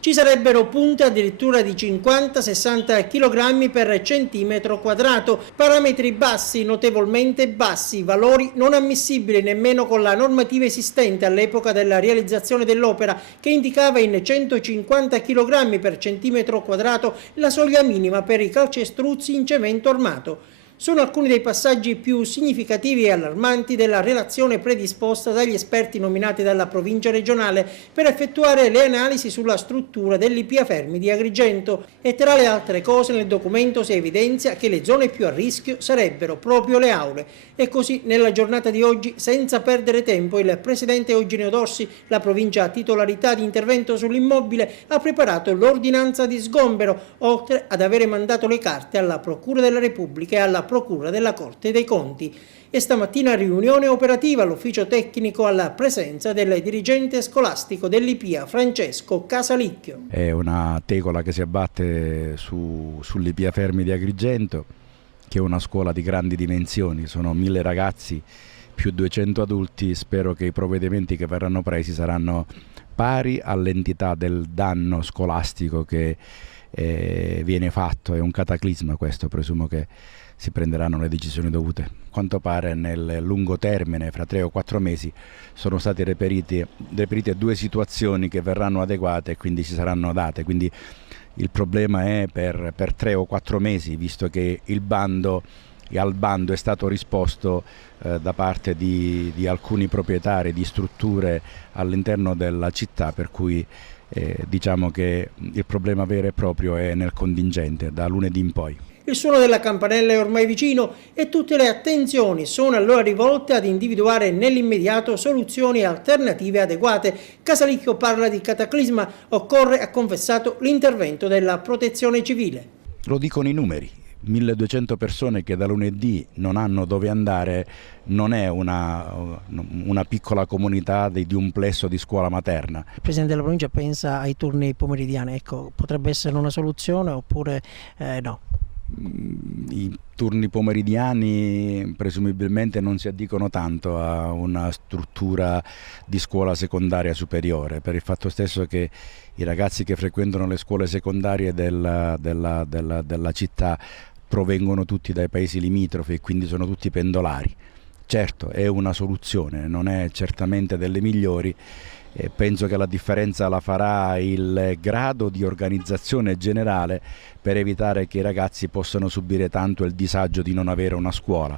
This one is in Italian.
Ci sarebbero punte addirittura di 50-60 kg per centimetro quadrato, parametri bassi, notevolmente bassi, valori non ammissibili nemmeno con la normativa esistente all'epoca della realizzazione dell'opera, che indicava in 150 kg per centimetro quadrato la soglia minima per i calcestruzzi in cemento armato. Sono alcuni dei passaggi più significativi e allarmanti della relazione predisposta dagli esperti nominati dalla provincia regionale per effettuare le analisi sulla struttura dell'Ipia Fermi di Agrigento, e tra le altre cose nel documento si evidenzia che le zone più a rischio sarebbero proprio le aule. E così nella giornata di oggi, senza perdere tempo, il presidente Eugenio Dorsi, la provincia a titolarità di intervento sull'immobile, ha preparato l'ordinanza di sgombero, oltre ad avere mandato le carte alla Procura della Repubblica e alla Procura della Corte dei Conti. E stamattina riunione operativa all'ufficio tecnico alla presenza del dirigente scolastico dell'Ipia, Francesco Casalicchio. È una tegola che si abbatte sull'Ipia Fermi di Agrigento, che è una scuola di grandi dimensioni, sono 1000 ragazzi più 200 adulti. Spero che i provvedimenti che verranno presi saranno pari all'entità del danno scolastico che viene fatto. È un cataclisma questo, presumo che si prenderanno le decisioni dovute. A quanto pare nel lungo termine, fra 3 o 4 mesi, sono state reperite 2 situazioni che verranno adeguate e quindi ci saranno date. Quindi il problema è per 3 o 4 mesi, visto che al bando è stato risposto da parte di alcuni proprietari di strutture all'interno della città, per cui diciamo che il problema vero e proprio è nel contingente, da lunedì in poi. Il suono della campanella è ormai vicino e tutte le attenzioni sono allora rivolte ad individuare nell'immediato soluzioni alternative adeguate. Casalicchio parla di cataclisma, occorre, ha confessato, l'intervento della protezione civile. Lo dicono i numeri. 1200 persone che da lunedì non hanno dove andare non è una piccola comunità di un plesso di scuola materna. Il Presidente della provincia pensa ai turni pomeridiani, ecco, potrebbe essere una soluzione oppure no? I turni pomeridiani presumibilmente non si addicono tanto a una struttura di scuola secondaria superiore, per il fatto stesso che i ragazzi che frequentano le scuole secondarie della città provengono tutti dai paesi limitrofi e quindi sono tutti pendolari. Certo, è una soluzione, non è certamente delle migliori. Penso che la differenza la farà il grado di organizzazione generale per evitare che i ragazzi possano subire tanto il disagio di non avere una scuola.